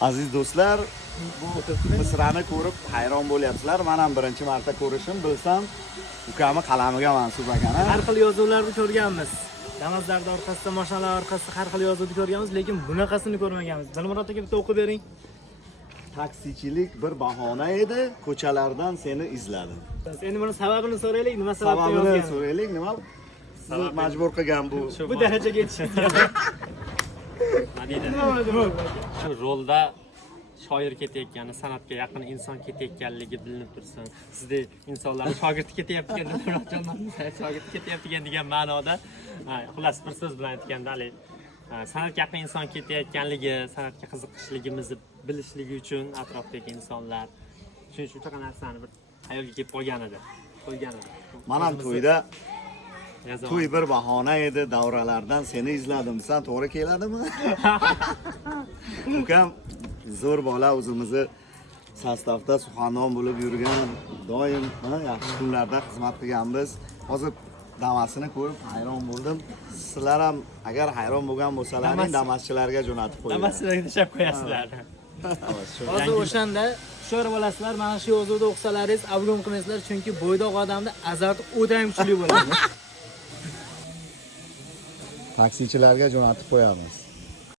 Aziz do'stlar, bu misrani ko'rib hayron bo'lyapsizlar. Men ham birinchi marta ko'rishim, bilsam ukamni qalamiga mansub ekana. Har xil yozuvlarni ko'rganmiz. Damazlarda orqasida, mashinalar orqasida har xil yozuvni ko'rganmiz, lekin bunaqasini ko'rmaganmiz. Dilmurod aka bitta o'qib bering. Taksichilik bir bahona edi, ko'chalardan seni izladim. Endi buni sababini so'raylik, nima sababdan Sababini yozgan? so'raylik, nima sizni majbur qilgan bu? Bu darajaga yetishgan. Shu rolda shoir ketayotgani, san'atga yaqin inson ketayotganligi bilinib tursin. Sizdek insonlar shogird ketyapti ekan, shogird ketyapti degan ma'noda, xullas bir so'z bilan aytganda, san'atga yaqin inson ketayotganligi, san'atga qiziqishligimizni bilishligi uchun atrofdagi insonlar shuning uchun shunaqa narsani bir hayolga kelib qolgan edi. Men ham to'yda to'y bir bahona edi, davralardan seni izladim. Sen to'g'ri keladimi? Ukam zo'r bola, o'zimizni sostavda suxandon bo'lib yurgan, doim yaxshi kunlarda xizmat qilganmiz. Hozir damasini ko'rib hayron bo'ldim. Sizlar ham agar hayron bo'lgan bo'lsalaring, damaschilarga jo'natib qo'ying. Damaschilarga tashab qo'yasizlar. Hozir o'shanda hushyor bo'lasizlar, mana shu yozuvda o'qisalaringiz, avlum qilmaysizlar, chunki bo'ydoq odamda azarti o'ta kuchli bo'ladi. Taksichilarga jo'natib qo'yamiz.